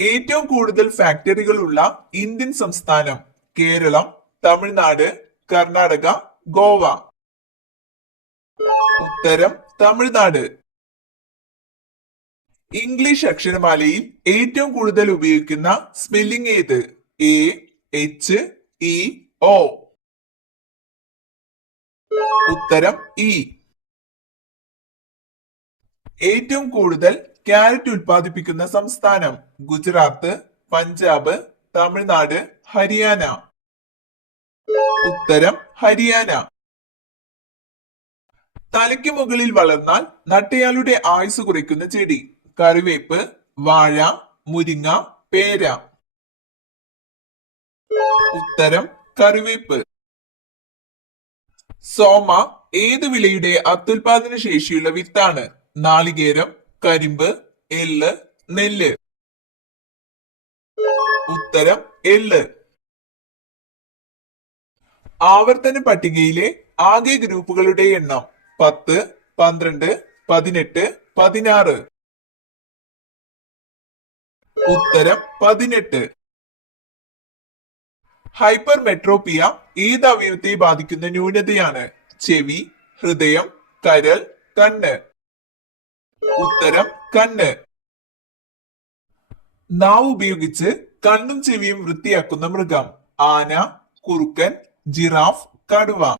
ഏറ്റവും കൂടുതൽ ഫാക്ടറികളുള്ള ഇന്ത്യൻ സംസ്ഥാനം കേരളം, തമിഴ്നാട്, കർണാടക, ഗോവ. ഉത്തരം തമിഴ്നാട്. ഇംഗ്ലീഷ് അക്ഷരമാലയിൽ ഏറ്റവും കൂടുതൽ ഉപയോഗിക്കുന്ന സ്പെല്ലിംഗ് ഏത്? A, H, E, O. ഉത്തരം ഇ. ഏറ്റവും കൂടുതൽ ക്യാരറ്റ് ഉൽപ്പാദിപ്പിക്കുന്ന സംസ്ഥാനം ഗുജറാത്ത്, പഞ്ചാബ്, തമിഴ്നാട്, ഹരിയാന. ഉത്തരം ഹരിയാന. തലയ്ക്ക് മുകളിൽ വളർന്നാൽ നട്ടയാളുടെ ആയുസ് കുറയ്ക്കുന്ന ചെടി കറിവേപ്പ്, വാഴ, മുരിങ്ങ, പേര. ഉത്തരം കറിവേപ്പ്. സോമ ഏത് വിളയുടെ അത്യുൽപാദന ശേഷിയുള്ള വിത്താണ്? നാളികേരം, കരിമ്പ്, എള്ള്, നെല്ല്. ഉത്തരം എള്ള്. ആവർത്തന പട്ടികയിലെ ആകെ ഗ്രൂപ്പുകളുടെ എണ്ണം 10, 12, 18, 16. ഉത്തരം 18. ഹൈപ്പർ മെട്രോപിയ ഏത് അവയവത്തെ ബാധിക്കുന്ന ന്യൂനതയാണ്? ചെവി, ഹൃദയം, കരൾ, കണ്ണ്. ഉത്തരം കണ്ണ്. നാവ് ഉപയോഗിച്ച് കണ്ണും ചെവിയും വൃത്തിയാക്കുന്ന മൃഗം ആന, കുറുക്കൻ, ജിറാഫ്, കടുവ.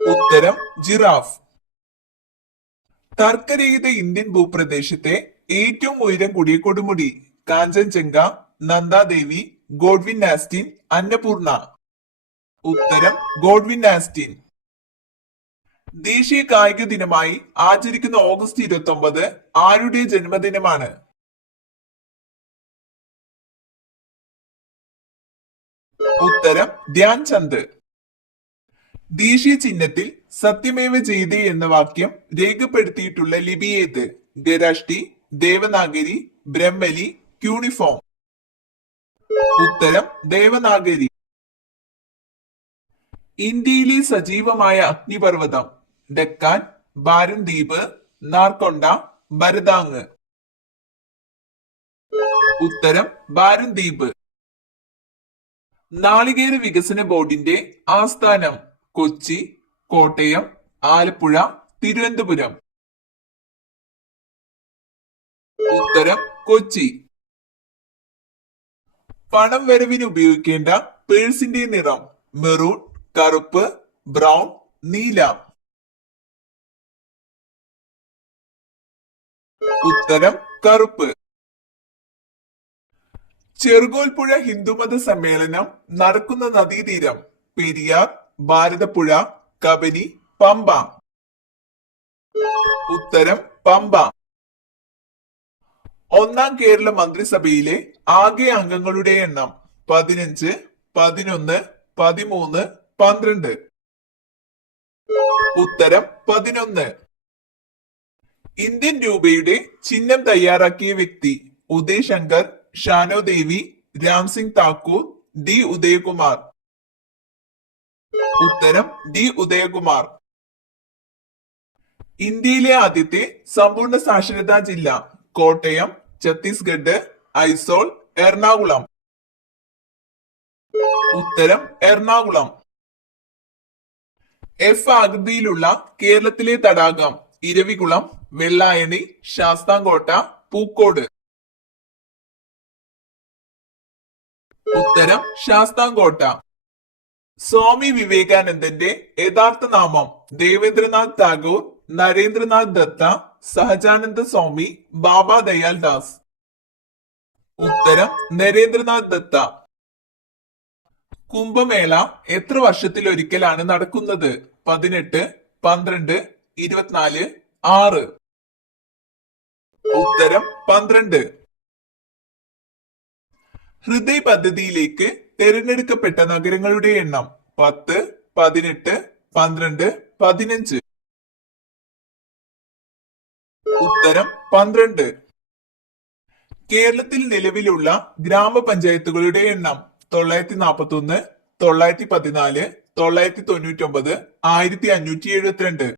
ഉത്തരം ജിറാഫ്. തർക്കരഹിത ഇന്ത്യൻ ഭൂപ്രദേശത്തെ ഏറ്റവും ഉയരം കൂടിയ കൊടുമുടി കാഞ്ചൻജംഗ, നന്ദാദേവി, ഗോഡ്വിൻ ആസ്റ്റിൻ, അന്നപൂർണ. ഉത്തരം ഗോഡ്വിൻ ആസ്റ്റിൻ. ദേശീയ കായിക ദിനമായി ആചരിക്കുന്ന ഓഗസ്റ്റ് 29 ആരുടെ ജന്മദിനമാണ്? ഉത്തരം ധ്യാൻ ചന്ദ്. ദേശീയ ചിഹ്നത്തിൽ സത്യമേവ ജയതേ എന്ന വാക്യം രേഖപ്പെടുത്തിയിട്ടുള്ള ലിപി ഏത്? ഗരാഷ്ടി, ദേവനാഗരി, ബ്രഹ്മലി, ക്യൂണിഫോം. ഉത്തരം ദേവനാഗരി. ഇന്ത്യയിലെ സജീവമായ അഗ്നിപർവ്വതം ഡെക്കാൻ, ബാരൻദ്വീപ്, നാർക്കൊണ്ട, ഭരതാങ്. ഉത്തരം ബാരൻദ്വീപ്. നാളികേര വികസന ബോർഡിന്റെ ആസ്ഥാനം കൊച്ചി, കോട്ടയം, ആലപ്പുഴ, തിരുവനന്തപുരം. ഉത്തരം കൊച്ചി. പണം വരവിന് ഉപയോഗിക്കേണ്ട പേഴ്സിന്റെ നിറം മെറൂൺ, കറുപ്പ്, ബ്രൗൺ, നീല. ഉത്തരം കറുപ്പ്. ചെറുകോൽപ്പുഴ ഹിന്ദുമത സമ്മേളനം നടക്കുന്ന നദീതീരം പെരിയാർ, ഭാരതപ്പുഴ, കബനി, പമ്പ. ഉത്തരം പമ്പ. ഒന്നാം കേരള മന്ത്രിസഭയിലെ ആകെ അംഗങ്ങളുടെ എണ്ണം 15, 11, 13, 12. ഉത്തരം 11. ഇന്ത്യൻ രൂപയുടെ ചിഹ്നം തയ്യാറാക്കിയ വ്യക്തി ഉദയ് ശങ്കർ, ഷാനോ ദേവി, രാംസിംഗ് താക്കൂർ, ഡി ഉദയകുമാർ. ഉത്തരം ഡി ഉദയകുമാർ. ഇന്ത്യയിലെ ആദ്യത്തെ സമ്പൂർണ്ണ സാക്ഷരതാ ജില്ല കോട്ടയം, ഛത്തീസ്ഗഡ്, ഐസോൾ, എറണാകുളം. ഉത്തരം എറണാകുളം. എഫ് ആകൃതിയിലുള്ള കേരളത്തിലെ തടാകം ഇരവികുളം, വെള്ളായണി, ശാസ്താംകോട്ട, പൂക്കോട്. ഉത്തരം ശാസ്താംകോട്ട. സ്വാമി വിവേകാനന്ദന്റെ യഥാർത്ഥ നാമം ദേവേന്ദ്രനാഥ് ടാഗോർ, നരേന്ദ്രനാഥ് ദത്ത, സഹജാനന്ദ സ്വാമി, ബാബ ദയാൽ ദാസ്. ഉത്തരം നരേന്ദ്രനാഥ് ദത്ത. കുംഭമേള എത്ര വർഷത്തിലൊരിക്കലാണ് നടക്കുന്നത്? 18, 12, 24, 6. ഉത്തരം 12. ഹൃദയ് പദ്ധതിയിലേക്ക് തിരഞ്ഞെടുക്കപ്പെട്ട നഗരങ്ങളുടെ എണ്ണം 10, 18, 12, 15. ഉത്തരം 12. കേരളത്തിൽ നിലവിലുള്ള ഗ്രാമപഞ്ചായത്തുകളുടെ എണ്ണം 941, 914, 999, 1572.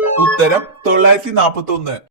ഉത്തരം 941.